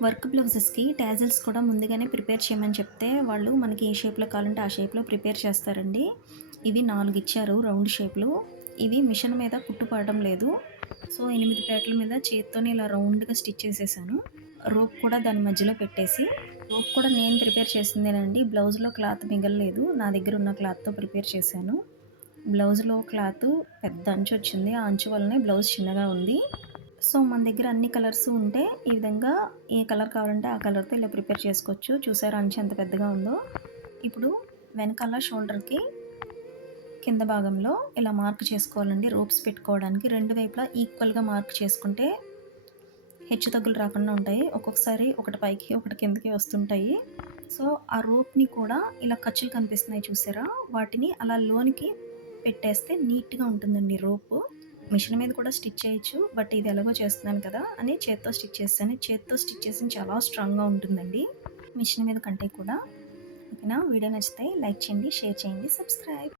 Work బ్లౌజెస్‌కి tassels కూడా ముందుగానే prepare చేయమని చెప్తే, వాళ్ళు మనకి ఏ షేప్‌లో కావాలంటే ఆ షేప్‌లో ప్రిపేర్ చేస్తారండి. ఇవి 4 ఇచ్చారు రౌండ్ షేప్‌లు. ఇవి మిషన్ మీద కుట్టు పడడం లేదు. సో, 8 పేటల మీద చేత్తోనే ఇలా రౌండ్‌గా స్టిచ్ చేసేసాను. రోప్ కూడా దాని మధ్యలో పెట్టేసి, రోప్ కూడా నేను ప్రిపేర్ చేసిందేనండి. బ్లౌజ్‌లో క్లాత్ మిగలలేదు. నా దగ్గర ఉన్న క్లాత్‌తో ప్రిపేర్ చేశాను. బ్లౌజ్‌లో క్లాతు పెద్ద అంచొచ్చింది. ఆ అంచు వల్లనే బ్లౌజ్ చిన్నగా ఉంది. సో, మన దగ్గర అన్ని కలర్స్ ఉంటే ఈ విధంగా ఏ కలర్ కావాలంటే ఆ కలర్‌తో ఇలా ప్రిపేర్ చేసుకోవచ్చు. చూసారా అంచు ఎంత పెద్దగా ఉందో. ఇప్పుడు వెనకాల షోల్డర్‌కి కింద భాగంలో ఇలా మార్క్ చేసుకోవాలండి. రోప్స్ పెట్టుకోవడానికి 2 వైపులా ఈక్వల్‌గా మార్క్ చేసుకుంటే హెచ్చుతగ్గులు రాకుండా ఉంటాయి. ఒక్కొక్కసారి ఒకటి పైకి, ఒకటి కిందకి వస్తుంటాయి. సో, ఆ రోప్‌ని కూడా ఇలా ఖర్చులు కనిపిస్తున్నాయి చూసారా? వాటిని అలా లోనికి పెట్టేస్తే నీట్‌గా ఉంటుందండి రోపు. మిషన్ మీద కూడా స్టిచ్ చేయొచ్చు. బట్ ఇది ఎలాగో చేస్తున్నాను కదా అని చేత్తో స్టిచ్ చేశాను. చేత్తో స్టిచ్ చేసింది చాలా స్ట్రాంగ్‌గా ఉంటుందండి. మిషన్ మీద కంటే కూడా. ఓకేనా? వీడియో నచ్చితే లైక్ చేయండి, షేర్ చేయండి, సబ్స్క్రైబ్.